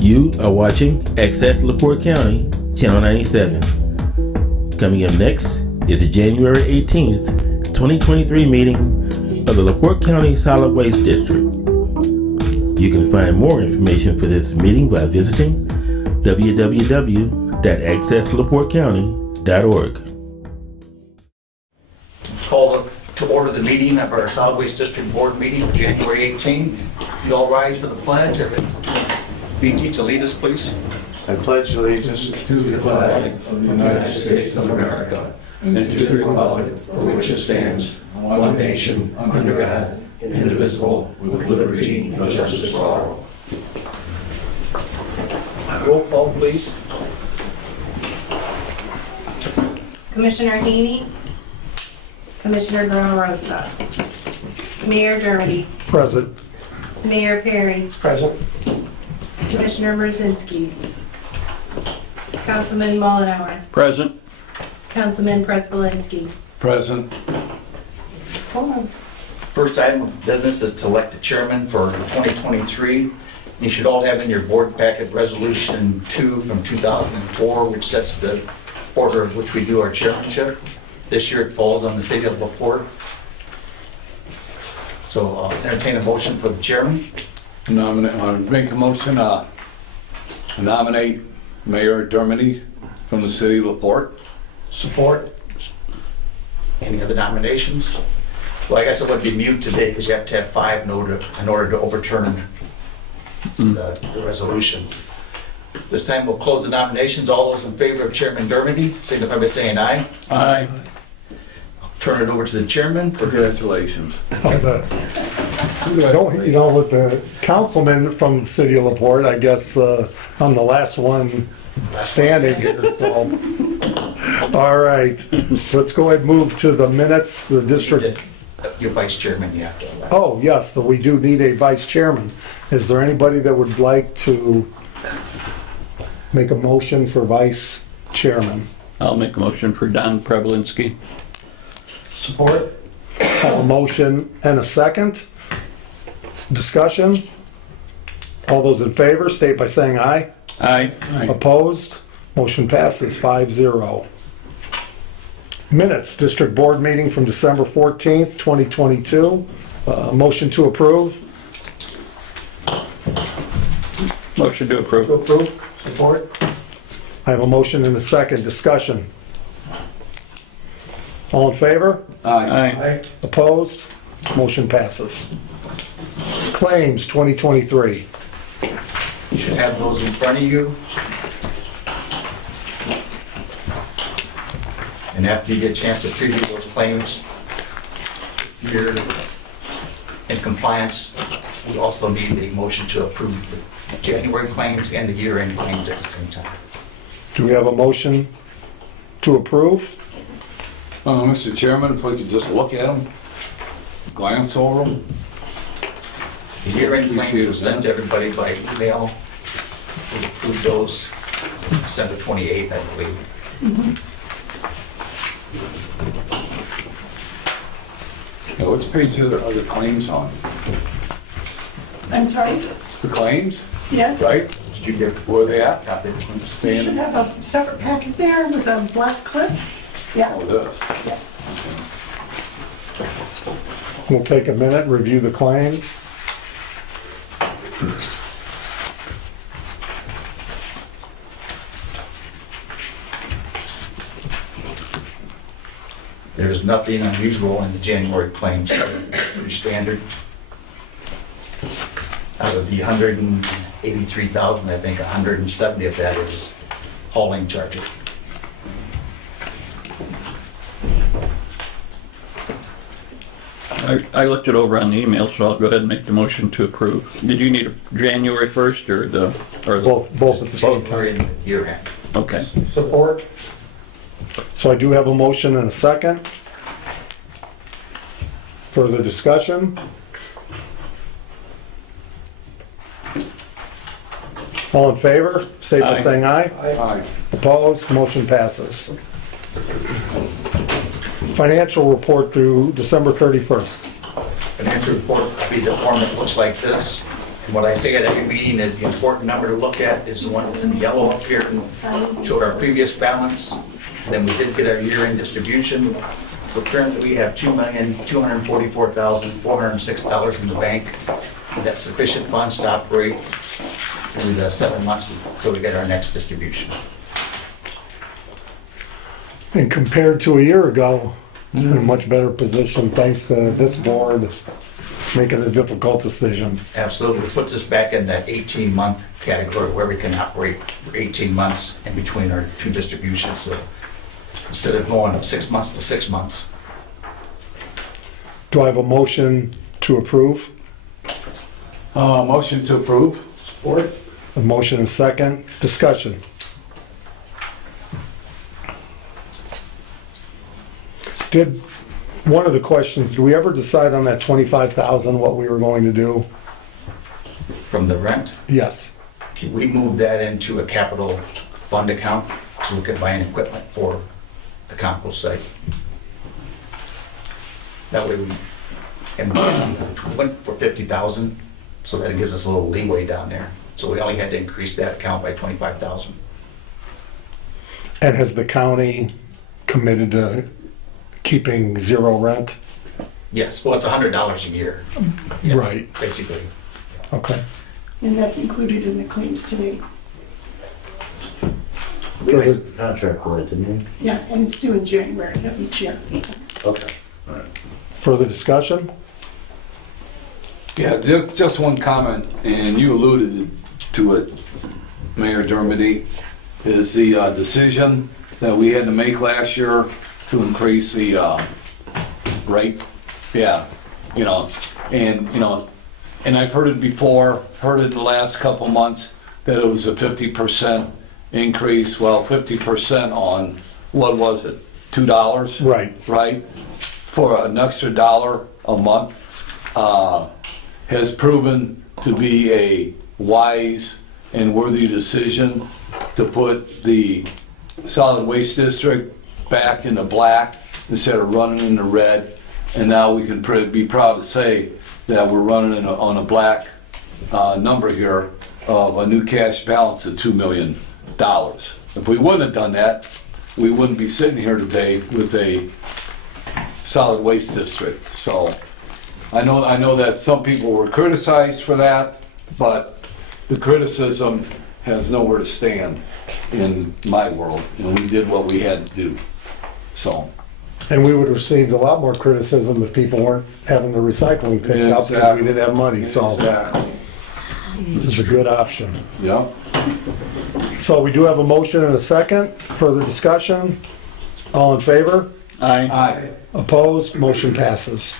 You are watching Access LaPorte County, Channel 97. Coming up next is the January 18th, 2023 meeting of the LaPorte County Solid Waste District. You can find more information for this meeting by visiting www.accesslaportecounty.org. Call to order the meeting of our Solid Waste District Board meeting for January 18. You all rise for the pledge. BG to lead us, please. I pledge allegiance to the flag of the United States of America and to the republic for which it stands, one nation, under God, indivisible, with liberty and justice for all. Roll call, please. Commissioner Haney, Commissioner Rosa, Mayor Dermody, Present. Mayor Perry, Present. Commissioner Brzezinski, Councilman Mullenhour, Present. Councilman Prespolinski. Present. First item of business is to elect a chairman for 2023. You should all have in your board packet Resolution 2 from 2004, which sets the order of which we do our chairmanship. This year it falls on the city of LaPorte. So I'll entertain a motion for the chairman. Make a motion to nominate Mayor Dermody from the city of LaPorte. Support. Any other nominations? Well, I guess it would be mute today because you have to have 5 in order to overturn the resolution. This time we'll close the nominations. All those in favor of Chairman Dermody, signify by saying aye. Aye. Turn it over to the chairman for his. Congratulations. With the councilman from the city of LaPorte, I guess I'm the last one standing here, so. All right, let's go ahead and move to the minutes, the district. Your vice chairman, you have to elect. Oh, yes, we do need a vice chairman. Is there anybody that would like to make a motion for vice chairman? I'll make a motion for Don Prespolinski. Support. A motion and a second. Discussion. All those in favor, state by saying aye. Aye. Opposed? Motion passes 5-0. Minutes, district board meeting from December 14th, 2022. Motion to approve. Motion to approve. Support. I have a motion and a second. Discussion. All in favor? Aye. Opposed? Motion passes. Claims 2023. You should have those in front of you. And after you get a chance to preview those claims, you're in compliance. We also need a motion to approve the January claims and the year-end claims at the same time. Do we have a motion to approve? Mr. Chairman, if we could just look at them, glance over them. The year-end claims were sent to everybody by email. We approved those December 28th, I believe. Now, which page are the claims on? I'm sorry? The claims, Yes? right? Did you get Where are they at? copy of the claims? You should have a separate packet there with a black clip. Yeah, Oh, this. yes. We'll take a minute, review the claims. There's nothing unusual in the January claims, pretty standard. Out of the 183,000, I think 170 of that is hauling charges. I looked it over on the email, so I'll go ahead and make the motion to approve. Did you need a January 1st or the? Both at the same Both are time. in year end. Okay. Support. So I do have a motion and a second. Further discussion? All in favor, state by Aye. saying aye. Aye. Opposed, motion passes. Financial report through December 31st. Financial report will be the form that looks like this. And what I say at every meeting is the important number to look at is the one that's in yellow up here, showed our previous balance. Then we did get our year-end distribution. So currently we have $2,244,406 in the bank. And that's sufficient funds to operate through the 7 months until we get our next distribution. And compared to a year ago, in a much better position thanks to this board making a difficult decision. Absolutely. It puts us back in that 18-month category where we can operate for 18 months in between our two distributions. So instead of going 6 months to 6 months. Do I have a motion to approve? Motion to approve. Support. A motion and second. Discussion. One of the questions, did we ever decide on that 25,000 what we were going to do? From the rent, Yes. we moved that into a capital fund account to look at buying equipment for the compost site. That way we went for 50,000, so that gives us a little leeway down there. So we only had to increase that account by 25,000. And has the county committed to keeping zero rent? Yes, well, it's $100 a year. Yeah, Right. Basically. Okay. And that's included in the claims today. We raised the contract for it, didn't we? Yeah, and it's due in January of each year. Okay. Further discussion? Yeah, just one comment, and you alluded to it, Mayor Dermody, is the decision that we had to make last year to increase the rate. Yeah, and I've heard it before, heard it in the last couple months, that it was a 50% increase. Well, 50% on, what was it, $2? Right. Right? For an extra dollar a month has proven to be a wise and worthy decision to put the solid waste district back in the black instead of running in the red. And now we can be proud to say that we're running on a black number here of a new cash balance of $2 million. If we wouldn't have done that, we wouldn't be sitting here today with a solid waste district. So I know that some people were criticized for that, but the criticism has nowhere to stand in my world, and we did what we had to do. So. And we would have received a lot more criticism if people weren't having the recycling picked up because we didn't have money, so Exactly. it's a good option. Yeah. So we do have a motion and a second. Further discussion? All in favor? Aye. Aye. Opposed? Motion passes.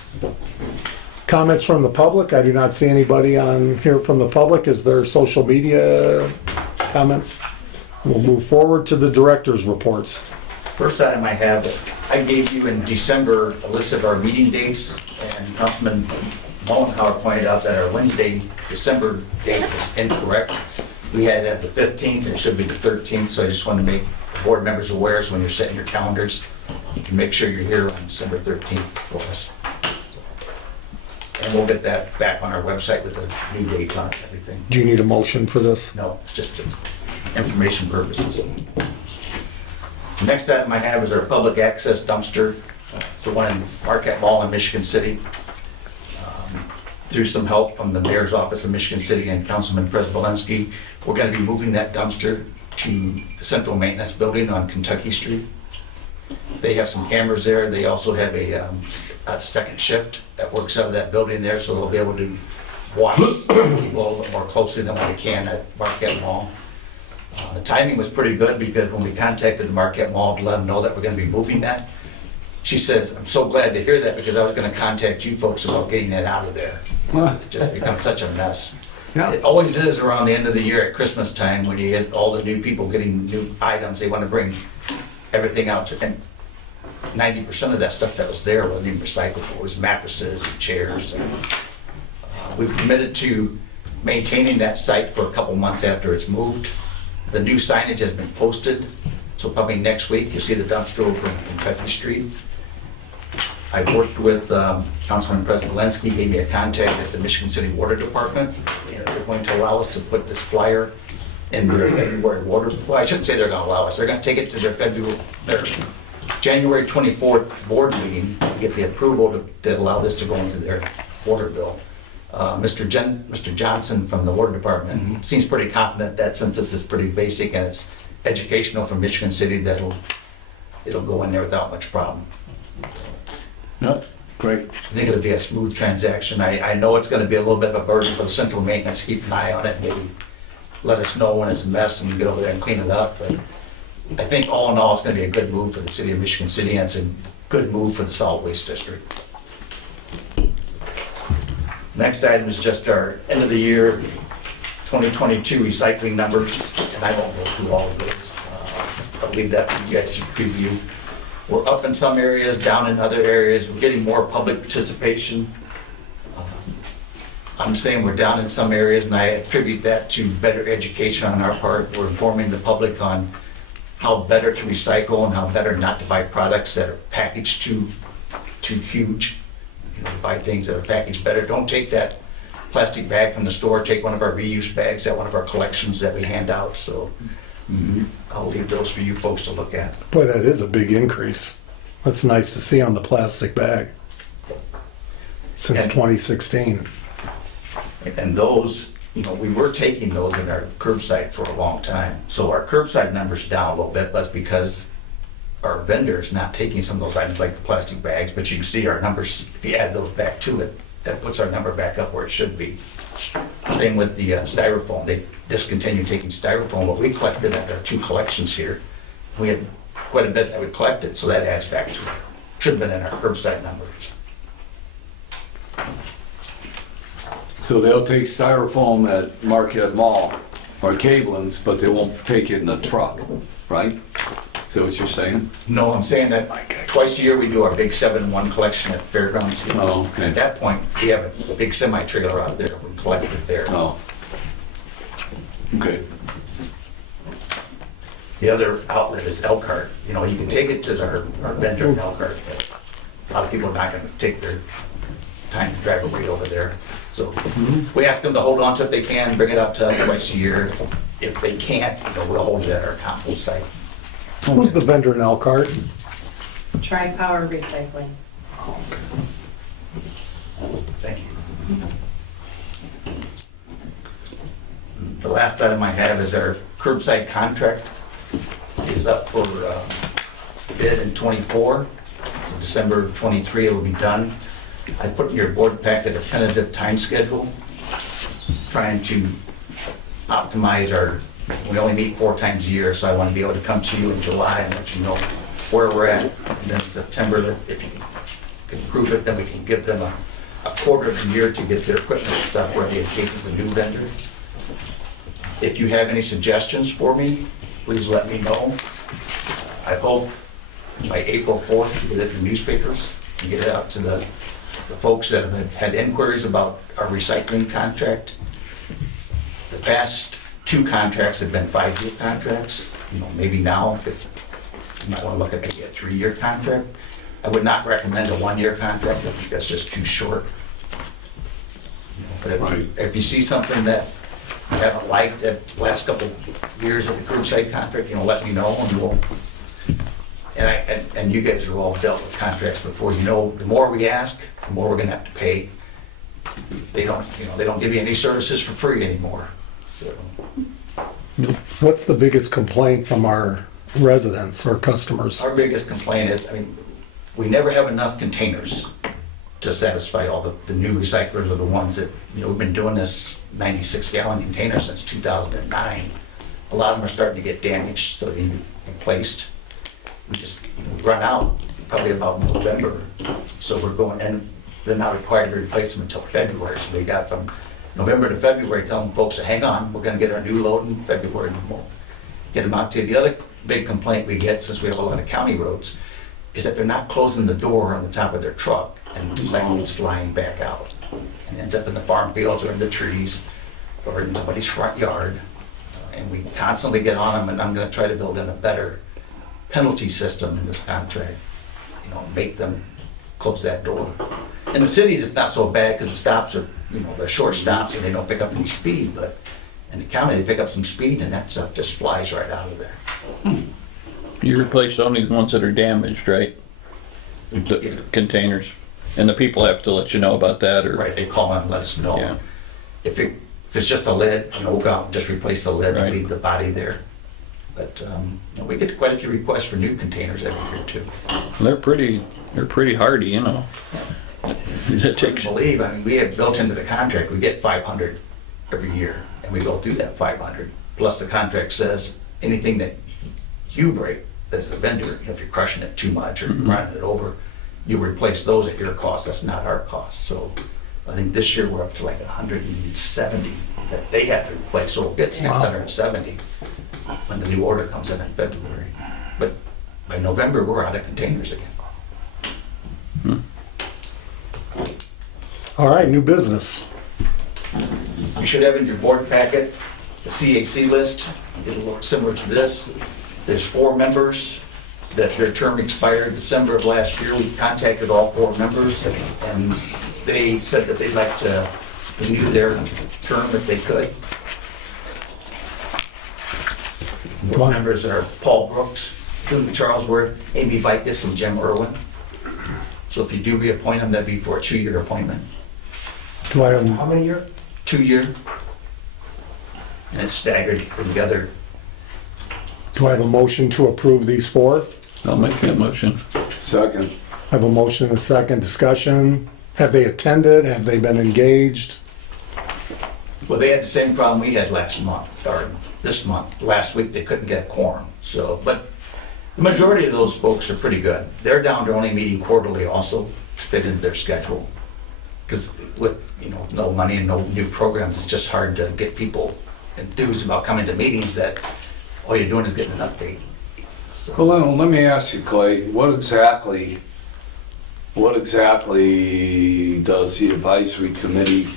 Comments from the public? I do not see anybody on here from the public. Is there social media comments? We'll move forward to the director's reports. First item I have, I gave you in December a list of our meeting dates, and Councilman Mullenhour pointed out that our Wednesday, December date is incorrect. We had it as the 15th, it should be the 13th, so I just want to make board members aware, so when you're setting your calendars, you can make sure you're here on December 13th for us. And we'll get that back on our website with the new dates on it and everything. Do you need a motion for this? No, it's just information purposes. The next item I have is our public access dumpster. It's the one in Marquette Mall in Michigan City. Through some help from the mayor's office in Michigan City and Councilman Prespolinski, we're going to be moving that dumpster to the central maintenance building on Kentucky Street. They have some cameras there. They also have a second shift that works out of that building there, so they'll be able to watch people a little more closely than what they can at Marquette Mall. The timing was pretty good because when we contacted the Marquette Mall to let them know that we're going to be moving that, she says, "I'm so glad to hear that because I was going to contact you folks about getting that out of there. It's just become such a mess." Yeah. It always is around the end of the year at Christmas time when you get all the new people getting new items. They want to bring everything out. And 90% of that stuff that was there wasn't even recyclable. It was mattresses and chairs. And, we've committed to maintaining that site for a couple months after it's moved. The new signage has been posted, so probably next week you'll see the dumpster over on Kentucky Street. I've worked with Councilman Prespolinski, gave me a contact at the Michigan City Water Department. they're going to allow us to put this flyer in their February water, well, I shouldn't say they're gonna allow us, they're gonna take it to their January 24th board meeting, get the approval to allow this to go into their water bill. Mr. Johnson from the water department seems pretty confident that since this is pretty basic and it's educational from Michigan City, it'll go in there without much problem. Yep, great. I think it'll be a smooth transaction. I know it's gonna be a little bit of a burden for the central maintenance, keep an eye on it, maybe let us know when it's a mess and you get over there and clean it up, but I think all in all, it's gonna be a good move for the city of Michigan City, and it's a good move for the solid waste district. Next item is just our end of the year 2022 recycling numbers, and I won't go through all of those. I'll leave that for you guys to preview. We're up in some areas, down in other areas. We're getting more public participation. I'm saying we're down in some areas, and I attribute that to better education on our part. We're informing the public on how better to recycle and how better not to buy products that are packaged too huge. You know, buy things that are packaged better. Don't take that plastic bag from the store. Take one of our reuse bags at one of our collections that we hand out. So I'll leave those for you folks to look at. Boy, that is a big increase. That's nice to see on the plastic bag since And- 2016. And those, you know, we were taking those in our curbside for a long time. So our curbside number's down a little bit. That's because our vendors not taking some of those items like the plastic bags, but you can see our numbers, if you add those back to it, that puts our number back up where it should be. Same with the styrofoam. They discontinued taking styrofoam, but we collected at our 2 collections here. We had quite a bit that we collected, so that adds back to it. Should have been in our curbside numbers. So they'll take styrofoam at Marquette Mall or Cablin's, but they won't take it in a truck, right? Is that what you're saying? No, I'm saying that twice a year we do our big 7-in-1 collection at Fairgrounds. Oh, okay. At that point, we have a big semi-trailer out there. We collect it there. Oh. Okay. The other outlet is Elkhart. You know, you can take it to our vendor in Elkhart, but a lot of people are not going to take their time to drive away over there. So we ask them to hold on to it if they can, bring it up to us twice a year. If they can't, you know, we'll hold it at our compost site. Who's the vendor in Elkhart? Tri-Power Recycling. Thank you. The last item I have is our curbside contract is up for bid in '24. So December 23 it will be done. I put in your board packet a tentative time schedule, trying to optimize we only meet 4 times a year, so I want to be able to come to you in July and let you know where we're at. And then September, if you can prove it, then we can give them a quarter of the year to get their equipment and stuff ready in case it's a new vendor. If you have any suggestions for me, please let me know. I hope by April 4th, we get it in the newspapers and get it out to the folks that have had inquiries about our recycling contract. The past 2 contracts have been 5-year contracts. You know, maybe now, if you might want to look at maybe a 3-year contract. I would not recommend a 1-year contract. I think that's just too short. But if you see something that you haven't liked the last couple of years of the curbside contract, you know, let me know and we'll. And you guys have all dealt with contracts before. You know, the more we ask, the more we're going to have to pay. They don't give you any services for free anymore. So. What's the biggest complaint from our residents or customers? Our biggest complaint is, we never have enough containers to satisfy all the new recyclers are the ones that, you know, we've been doing this 96-gallon container since 2009. A lot of them are starting to get damaged, so they need replaced. We just run out probably about November. So we're going, and they're not required to replace them until February. So we got from November to February telling folks to hang on, we're gonna get our new load in February and we'll get them out to you. The other big complaint we get, since we have a lot of county roads, is that they're not closing the door on the top of their truck and recycling's flying back out and ends up in the farm fields or in the trees or in somebody's front yard. And we constantly get on them, and I'm gonna try to build in a better penalty system in this contract, you know, make them close that door. In the cities, it's not so bad because the stops are, they're short stops and they don't pick up any speed, but in the county, they pick up some speed and that stuff just flies right out of there. You replaced only the ones that are damaged, right? The containers. And the people have to let you know about that, or? Right, they call in and let us know. Yeah. If it's just a lid, we'll go out and just replace the lid and Right. leave the body there. But we get quite a few requests for new containers every year too. They're pretty hardy, you know. It takes, Believe, we have built into the contract, we get 500 every year, and we go through that 500. Plus the contract says anything that you break as a vendor, if you're crushing it too much or running it over, you replace those at your cost, that's not our cost. So I think this year we're up to like 170 that they have to replace, so we'll get 670 when the new order comes in February. But by November, we're out of containers again. All right, new business. You should have in your board packet the CAC list. It'll look similar to this. There's 4 members that their term expired December of last year. We contacted all 4 members and they said that they'd like to renew their term if they could. 4 members are Paul Brooks, Julie Charlesworth, Amy Vicus, and Jim Irwin. So if you do reappoint them, that'd be for a 2-year appointment. Do I have, How many years? 2-year. And it's staggered together. do I have a motion to approve these 4? I'll make that motion. Second. I have a motion and a second. Discussion. Have they attended? Have they been engaged? Well, they had the same problem we had last month, or this month. Last week, they couldn't get a quorum. So, but the majority of those folks are pretty good. They're down to only meeting quarterly also to fit into their schedule. Because with, no money and no new programs, it's just hard to get people enthused about coming to meetings that all you're doing is getting an update. So, Well, let me ask you, Clay, what exactly does the advisory committee?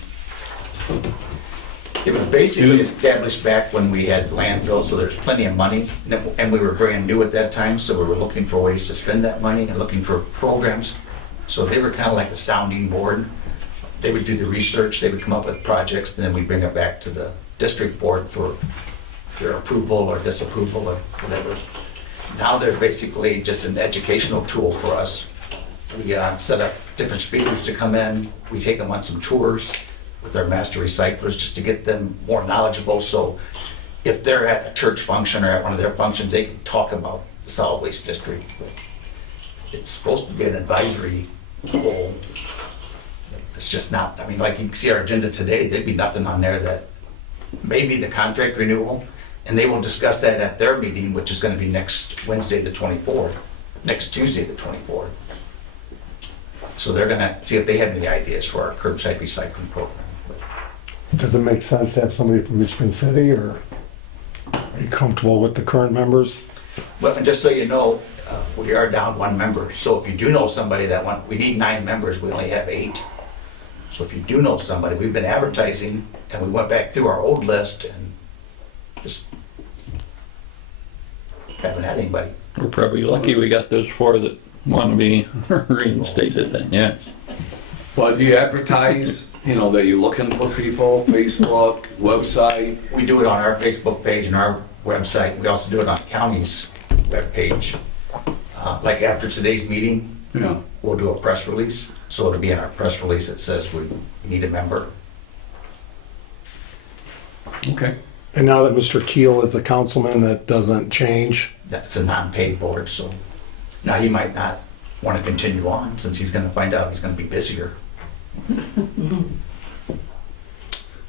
it was basically established back when we had landfill, so there's plenty of money. And we were brand new at that time, so we were looking for ways to spend that money and looking for programs. So they were kind of like a sounding board. They would do the research, they would come up with projects, and then we'd bring it back to the district board for their approval or disapproval or whatever. Now they're basically just an educational tool for us. We set up different speakers to come in, we take them on some tours with our master recyclers just to get them more knowledgeable. So if they're at a church function or at one of their functions, they can talk about the solid waste district. It's supposed to be an advisory role. It's just not, like you can see our agenda today, there'd be nothing on there that maybe the contract renewal, and they will discuss that at their meeting, which is gonna be next Wednesday, the 24th, next Tuesday, the 24th. So they're gonna see if they have any ideas for our curbside recycling program. Does it make sense to have somebody from Michigan City, or are you comfortable with the current members? But just so you know, we are down 1 member. So if you do know somebody we need 9 members, we only have 8. So if you do know somebody, we've been advertising and we went back through our old list and just haven't had anybody. We're probably lucky we got those 4 that want to be reinstated then, yeah. Well, do you advertise, that you're looking for people, Facebook, website? We do it on our Facebook page and our website. We also do it on county's webpage. Like after today's meeting, Yeah. we'll do a press release. So it'll be in our press release that says we need a member. Okay. And now that Mr. Keel is a councilman, that doesn't change. That's a non-paid board, so now he might not want to continue on since he's going to find out he's going to be busier.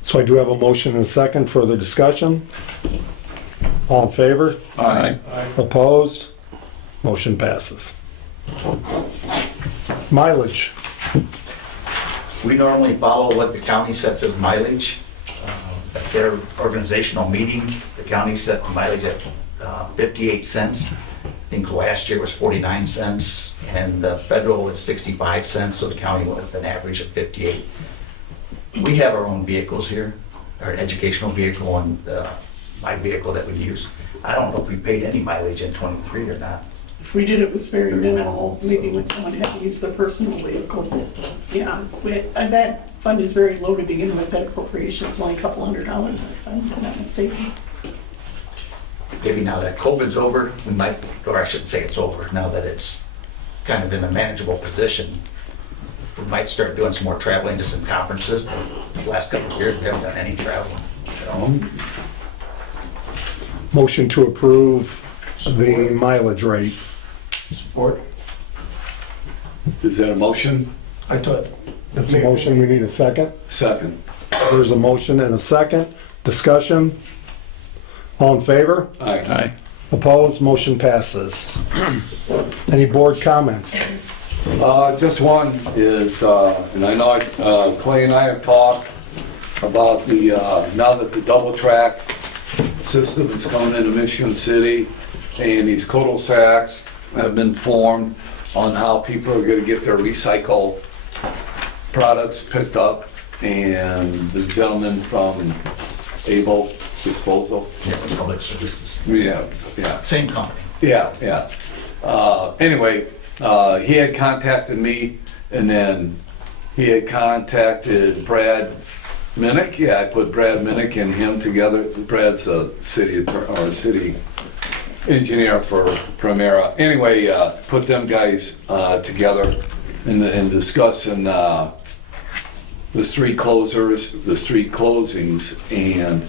So I do have a motion and a second. Further discussion? All in favor? Aye. Opposed? Motion passes. Mileage. We normally follow what the county sets as mileage. At their organizational meeting, the county set the mileage at 58 cents. I think last year was 49 cents, and the federal was 65 cents, so the county went with an average of 58. We have our own vehicles here, our educational vehicle and my vehicle that we use. I don't know if we paid any mileage in '23 or not. if we did it was very minimal, maybe when someone had to use their personal vehicle. Yeah, that fund is very low to begin with, that appropriation, it's only a couple $100, if I'm not mistaken. Maybe now that COVID's over, we might, or I shouldn't say it's over, now that it's kind of in a manageable position, we might start doing some more traveling to some conferences. But the last couple of years, we haven't done any traveling. Motion to approve the mileage rate. Support. Is that a motion? I thought, That's a motion, we need a second. Second. There's a motion and a second. Discussion? All in favor? Aye. Opposed? Motion passes. Any board comments? Just one is, and I know Clay and I have talked about the, now that the double track system is coming into Michigan City and these cul-de-sacs have been formed on how people are gonna get their recycle products picked up. And the gentleman from Able Disposal, Yeah, public services. yeah. Same company. Yeah. Anyway, he had contacted me, and then he had contacted Brad Minnick. Yeah, I put Brad Minnick and him together. Brad's a city engineer for Primera. Anyway, put them guys together and discussing the street closures, the street closings, and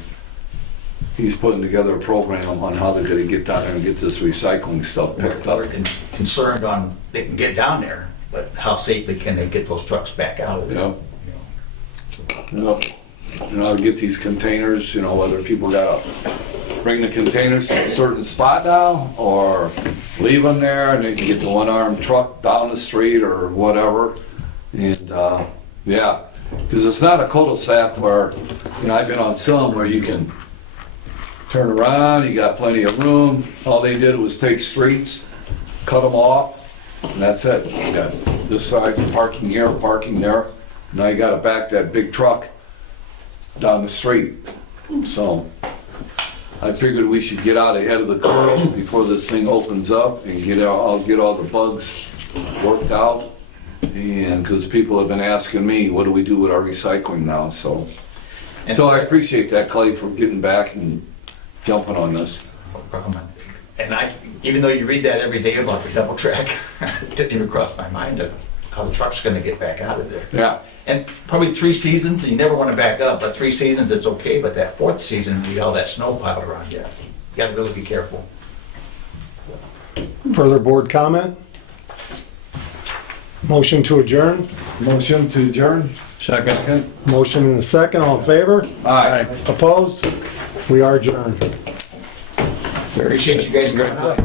he's putting together a program on how they're gonna get down there and get this recycling stuff picked up. We're concerned on, they can get down there, but how safely can they get those trucks back out of there? To get these containers, whether people gotta bring the containers to a certain spot now, or leave them there and they can get the one-armed truck down the street or whatever. And, yeah, because it's not a cul-de-sac where, I've been on some where you can turn around, you got plenty of room. All they did was take streets, cut them off, and that's it. You got this side parking here, parking there. Now you gotta back that big truck down the street. So I figured we should get out ahead of the curve before this thing opens up and get all the bugs worked out. And because people have been asking me, what do we do with our recycling now? So I appreciate that, Clay, for getting back and jumping on this. And even though you read that every day about the double track, it didn't even cross my mind of how the truck's gonna get back out of there. Yeah. And probably 3 seasons, you never wanna back up, but 3 seasons it's okay, but that 4th season, you got all that snow piled around you. You gotta really be careful. Further board comment? Motion to adjourn? Motion to adjourn? Second. Motion and a second, all in favor? Aye. Opposed? We are adjourned. Appreciate you guys coming out.